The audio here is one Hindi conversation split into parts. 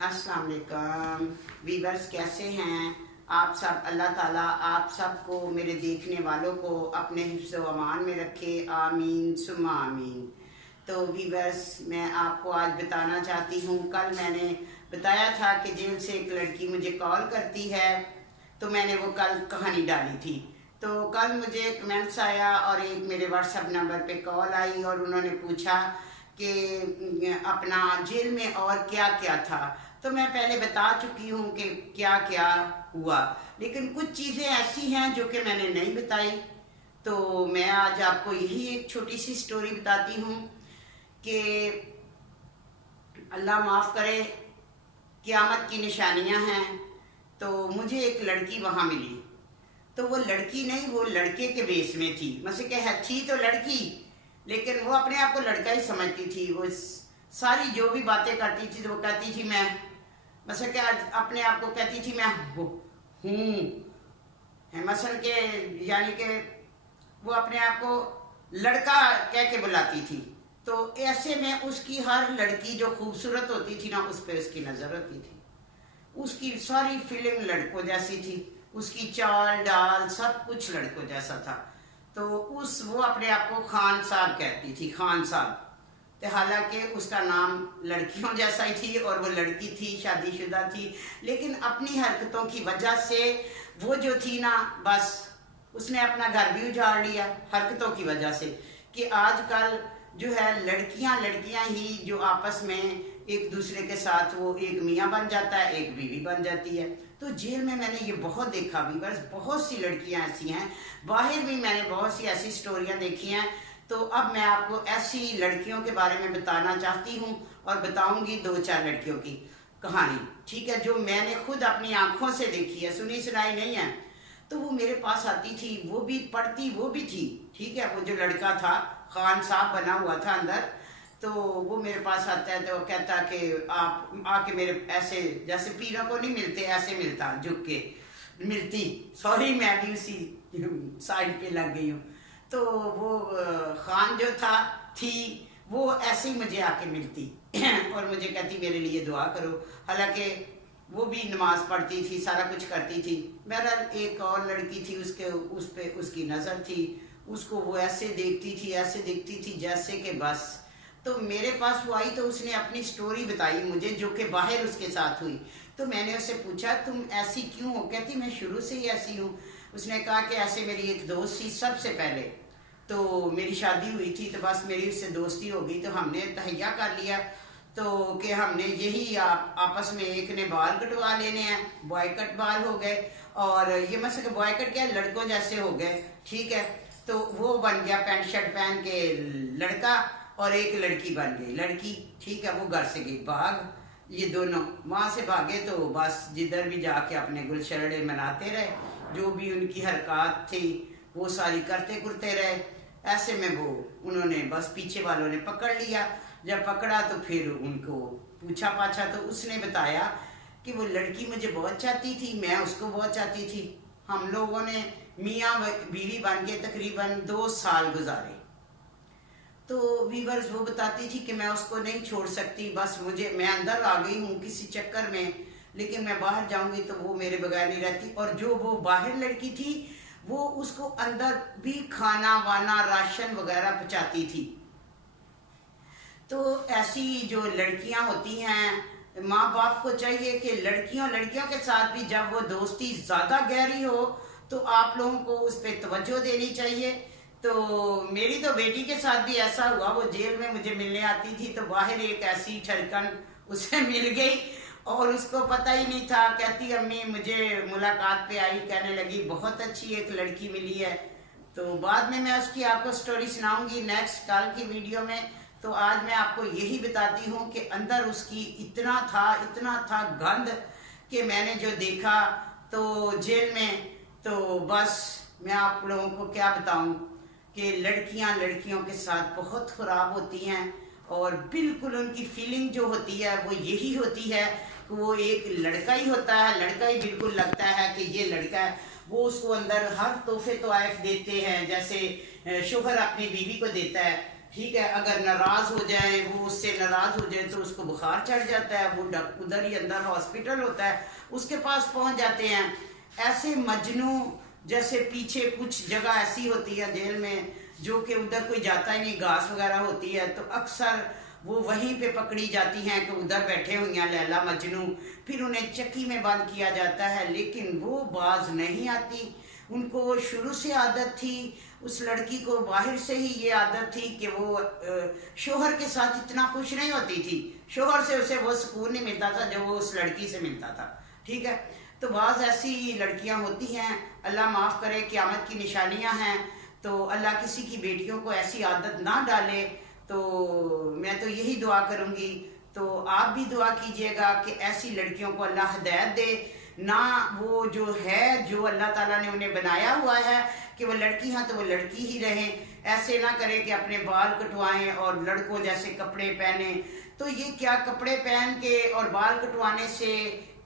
अस्सलाम वालेकुम वीवर्स, कैसे हैं आप सब। अल्लाह ताला आप सबको, मेरे देखने वालों को अपने हिफ्ज़ व अमान में रखे, आमीन सुम्मा आमीन। तो वीवर्स, मैं आपको आज बताना चाहती हूँ, कल मैंने बताया था कि जेल से एक लड़की मुझे कॉल करती है, तो मैंने वो कल कहानी डाली थी। तो कल मुझे कमेंट्स आया और एक मेरे व्हाट्सएप नंबर पे कॉल आई और उन्होंने पूछा कि अपना जेल में और क्या क्या था। तो मैं पहले बता चुकी हूँ कि क्या क्या हुआ, लेकिन कुछ चीज़ें ऐसी हैं जो कि मैंने नहीं बताई। तो मैं आज आपको यही एक छोटी सी स्टोरी बताती हूँ कि अल्लाह माफ़ करे, क़यामत की निशानियाँ हैं। तो मुझे एक लड़की वहाँ मिली, तो वो लड़की नहीं, वो लड़के के बेस में थी। मतलब कि थी तो लड़की, लेकिन वो अपने आप को लड़का ही समझती थी। वो सारी जो भी बातें करती थी तो वो कहती थी मैं, मतलब कि अपने आप को कहती थी मैं हूँ, मसल के, यानी कि वो अपने आप को लड़का कह के बुलाती थी। तो ऐसे में उसकी हर लड़की जो खूबसूरत होती थी ना, उस पर उसकी नज़र होती थी। उसकी सारी फीलिंग लड़कों जैसी थी, उसकी चाल डाल सब कुछ लड़कों जैसा था। तो वो अपने आप को खान साहब कहती थी, खान साहब। तो हालांकि उसका नाम लड़कियों जैसा ही थी और वो लड़की थी, शादीशुदा थी, लेकिन अपनी हरकतों की वजह से वो जो थी ना, बस उसने अपना घर भी उजाड़ लिया हरकतों की वजह से। कि आजकल जो है लड़कियां ही जो आपस में एक दूसरे के साथ वो एक मियाँ बन जाता है, एक बीवी बन जाती है। तो जेल में मैंने ये बहुत देखा भी, बस बहुत सी लड़कियां ऐसी हैं। बाहर भी मैंने बहुत सी ऐसी स्टोरियां देखी हैं। तो अब मैं आपको ऐसी लड़कियों के बारे में बताना चाहती हूँ और बताऊंगी दो चार लड़कियों की कहानी, ठीक है, जो मैंने खुद अपनी आंखों से देखी है, सुनी सुनाई नहीं है। तो वो मेरे पास आती थी, वो भी पढ़ती, वो भी थी, ठीक है। वो जो लड़का था खान साहब बना हुआ था अंदर, तो वो मेरे पास आता है तो वो कहता कि आप आके मेरे, ऐसे जैसे पीरों को नहीं मिलते ऐसे मिलता, झुक के मिलती, सॉरी मैं भी उसी साइड पे लग गई हूँ। तो वो खान जो थी वो ऐसे ही मुझे आके मिलती और मुझे कहती मेरे लिए दुआ करो। हालांकि वो भी नमाज पढ़ती थी, सारा कुछ करती थी। बहरहाल एक और लड़की थी, उस पे उसकी नज़र थी, उसको वो ऐसे देखती थी, ऐसे देखती थी जैसे कि बस। तो मेरे पास वो आई तो उसने अपनी स्टोरी बताई मुझे, जो कि बाहर उसके साथ हुई। तो मैंने उससे पूछा तुम ऐसी क्यों हो? कहती मैं शुरू से ही ऐसी हूँ। उसने कहा कि ऐसे मेरी एक दोस्त थी, सबसे पहले तो मेरी शादी हुई थी, तो बस मेरी उससे दोस्ती हो गई, तो हमने तहैया कर लिया। तो कि हमने यही आपस में, एक ने बाल कटवा लेने हैं, बॉय कट बाल हो गए, और ये मतलब बॉय कट क्या, लड़कों जैसे हो गए, ठीक है। तो वो बन गया पैंट शर्ट पहन के लड़का, और एक लड़की बन गई लड़की, ठीक है। वो घर से गई भाग, ये दोनों वहाँ से भागे। तो बस जिधर भी जाके अपने गुलशरड़े मनाते रहे, जो भी उनकी हरकत थी वो सारी करते करते रहे। ऐसे में वो उन्होंने बस पीछे वालों ने पकड़ लिया। जब पकड़ा तो फिर उनको पूछा पाछा, तो उसने बताया कि वो लड़की मुझे बहुत चाहती थी, मैं उसको बहुत चाहती थी। हम लोगों ने मियाँ बीवी बन के तकरीबन 2 साल गुजारे। तो वीवर्स, वो बताती थी कि मैं उसको नहीं छोड़ सकती, बस मैं अंदर आ गई हूँ किसी चक्कर में, लेकिन मैं बाहर जाऊंगी तो वो मेरे बगैर नहीं रहती। और जो वो बाहर लड़की थी, वो उसको अंदर भी खाना वाना राशन वगैरह पहुँचाती थी। तो ऐसी जो लड़कियां होती हैं, माँ बाप को चाहिए कि लड़कियों के साथ भी जब वो दोस्ती ज़्यादा गहरी हो तो आप लोगों को उस पर तवज्जो देनी चाहिए। तो मेरी तो बेटी के साथ भी ऐसा हुआ। वो जेल में मुझे मिलने आती थी, तो बाहर एक ऐसी ठरकन उसे मिल गई और उसको पता ही नहीं था। कहती अम्मी मुझे मुलाकात पे आई, कहने लगी बहुत अच्छी एक लड़की मिली है। तो बाद में मैं उसकी आपको स्टोरी सुनाऊंगी नेक्स्ट कल की वीडियो में। तो आज मैं आपको यही बताती हूँ कि अंदर उसकी इतना था गंद कि मैंने जो देखा तो जेल में, तो बस मैं आप लोगों को क्या बताऊं कि लड़कियों के साथ बहुत ख़राब होती हैं। और बिल्कुल उनकी फीलिंग जो होती है वो यही होती है कि वो एक लड़का ही होता है, लड़का ही बिल्कुल लगता है कि ये लड़का है। वो उसको अंदर हर तोहफे तोहफ़ देते हैं, जैसे शोहर अपनी बीवी को देता है, ठीक है, अगर नाराज हो जाए, वो उससे नाराज हो जाए तो उसको बुखार चढ़ जाता है, वो उधर ही अंदर हॉस्पिटल होता है, उसके पास पहुंच जाते हैं। ऐसे मजनू जैसे पीछे कुछ जगह ऐसी होती है जेल में जो कि उधर कोई जाता ही नहीं, घास वगैरह होती है, तो अक्सर वो वहीं पे पकड़ी जाती हैं कि उधर बैठे हुए हैं लैला मजनू। फिर उन्हें चक्की में बंद किया जाता है, लेकिन वो बाज नहीं आती। उनको शुरू से आदत थी, उस लड़की को बाहर से ही ये आदत थी कि वो शोहर के साथ इतना खुश नहीं होती थी, शोहर से उसे वो सुकून नहीं मिलता था जो वो उस लड़की से मिलता था। ठीक है, तो बाज़ ऐसी लड़कियां होती हैं, अल्लाह माफ़ करे, क़यामत की निशानियां हैं। तो अल्लाह किसी की बेटियों को ऐसी आदत ना डाले। तो मैं तो यही दुआ करूंगी, तो आप भी दुआ कीजिएगा कि ऐसी लड़कियों को अल्लाह हिदायत दे ना। वो जो है, जो अल्लाह ताला ने उन्हें बनाया हुआ है कि वो लड़की हैं तो वो लड़की ही रहें, ऐसे ना करें कि अपने बाल कटवाएं और लड़कों जैसे कपड़े पहने। तो ये क्या, कपड़े पहन के और बाल कटवाने से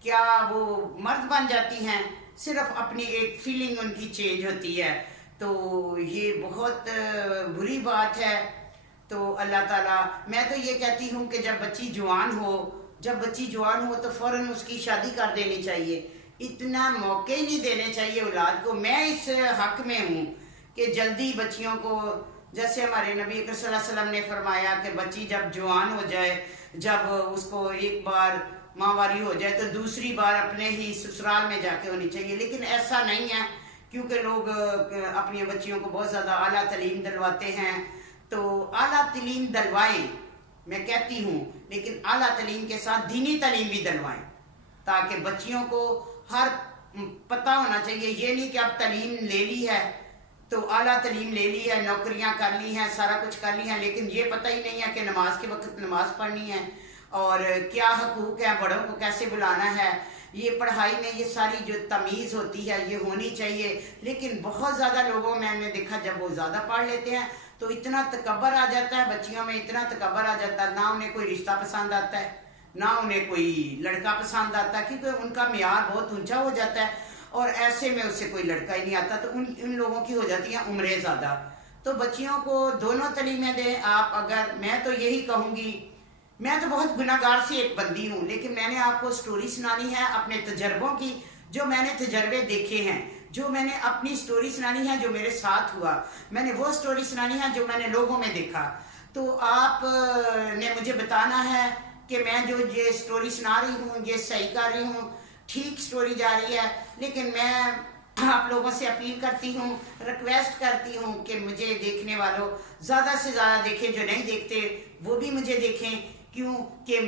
क्या वो मर्द बन जाती हैं? सिर्फ अपनी एक फीलिंग उनकी चेंज होती है। तो ये बहुत बुरी बात है। तो अल्लाह ताला, मैं तो ये कहती हूँ कि जब बच्ची जवान हो तो फौरन उसकी शादी कर देनी चाहिए, इतना मौके ही नहीं देने चाहिए औलाद को। मैं इस हक में हूँ कि जल्दी बच्चियों को, जैसे हमारे नबी सल्लल्लाहु अलैहि वसल्लम ने फरमाया कि बच्ची जब जवान हो जाए, जब उसको एक बार माहवारी हो जाए तो दूसरी बार अपने ही ससुराल में जाके होनी चाहिए। लेकिन ऐसा नहीं है, क्योंकि लोग अपनी बच्चियों को बहुत ज़्यादा आला तालीम दिलवाते हैं। तो आला तालीम दिलवाएं, मैं कहती हूँ, लेकिन आला तालीम के साथ दीनी तालीम भी दिलवाएं, ताकि बच्चियों को हर पता होना चाहिए। ये नहीं कि अब तालीम ले ली है तो आला तालीम ले ली है, नौकरियां कर ली हैं, सारा कुछ कर ली है, लेकिन ये पता ही नहीं है कि नमाज के वक्त नमाज पढ़नी है और क्या हकूक है, बड़ों को कैसे बुलाना है। ये पढ़ाई में ये सारी जो तमीज़ होती है ये होनी चाहिए। लेकिन बहुत ज़्यादा लोगों में मैंने देखा, जब वो ज़्यादा पढ़ लेते हैं तो इतना तकब्बर आ जाता है, बच्चियों में इतना तकब्बर आ जाता है, ना उन्हें कोई रिश्ता पसंद आता है, ना उन्हें कोई लड़का पसंद आता है, क्योंकि उनका मियार बहुत ऊंचा हो जाता है और ऐसे में उससे कोई लड़का ही नहीं आता। तो उन लोगों की हो जाती हैं उम्रें ज़्यादा। तो बच्चियों को दोनों तलीमें दें आप। अगर मैं तो यही कहूँगी, मैं तो बहुत गुनाहगार सी एक बंदी हूँ, लेकिन मैंने आपको स्टोरी सुनानी है अपने तजर्बों की, जो मैंने तजर्बे देखे हैं, जो मैंने अपनी स्टोरी सुनानी है जो मेरे साथ हुआ, मैंने वो स्टोरी सुनानी है जो मैंने लोगों में देखा। तो आप ने मुझे बताना है कि मैं जो ये स्टोरी सुना रही हूँ ये सही कर रही हूँ, ठीक स्टोरी जा रही है। लेकिन मैं आप लोगों से अपील करती हूँ, रिक्वेस्ट करती हूँ कि मुझे देखने वालों ज़्यादा से ज़्यादा देखें, जो नहीं देखते वो भी मुझे देखें, क्यों कि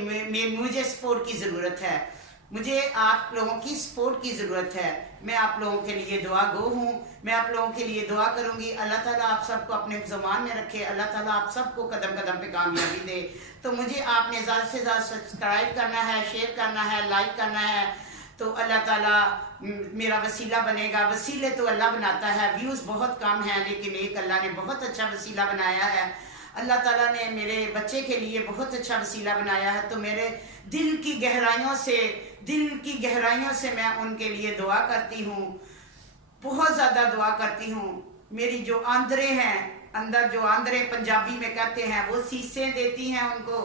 मुझे सपोर्ट की ज़रूरत है, मुझे आप लोगों की सपोर्ट की ज़रूरत है। मैं आप लोगों के लिए दुआ गो हूँ, मैं आप लोगों के लिए दुआ करूँगी। अल्लाह ताला आप सबको अपने ज़मान में रखे, अल्लाह ताला आप सबको कदम कदम पे कामयाबी दे। तो मुझे आपने ज़्यादा से ज़्यादा सब्सक्राइब करना है, शेयर करना है, लाइक करना है, तो अल्लाह ताला मेरा वसीला बनेगा। वसीले तो अल्लाह बनाता है, व्यूज़ बहुत कम है, लेकिन एक अल्लाह ने बहुत अच्छा वसीला बनाया है। अल्लाह ताला ने मेरे बच्चे के लिए बहुत अच्छा वसीला बनाया है। तो मेरे दिल की गहराइयों से मैं उनके लिए दुआ करती हूँ, बहुत ज़्यादा दुआ करती हूँ। मेरी जो आंदरें हैं, अंदर जो आंदरें पंजाबी में कहते हैं, वो सीसें देती हैं उनको।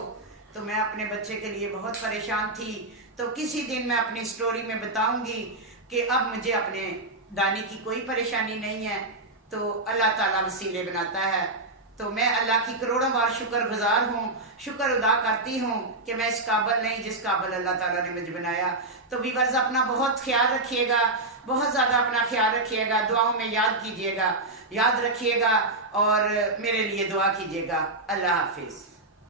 तो मैं अपने बच्चे के लिए बहुत परेशान थी। तो किसी दिन मैं अपनी स्टोरी में बताऊंगी कि अब मुझे अपने दानी की कोई परेशानी नहीं है, तो अल्लाह ताला वसीले बनाता है। तो मैं अल्लाह की करोड़ों बार शुक्रगुजार हूँ, शुक्र अदा करती हूँ कि मैं इस काबिल नहीं जिस काबिल अल्लाह ताला ने मुझे बनाया। तो व्यूअर्स अपना बहुत ख्याल रखिएगा, बहुत ज़्यादा अपना ख्याल रखिएगा, दुआओं में याद कीजिएगा, याद रखिएगा और मेरे लिए दुआ कीजिएगा। अल्लाह हाफिज़।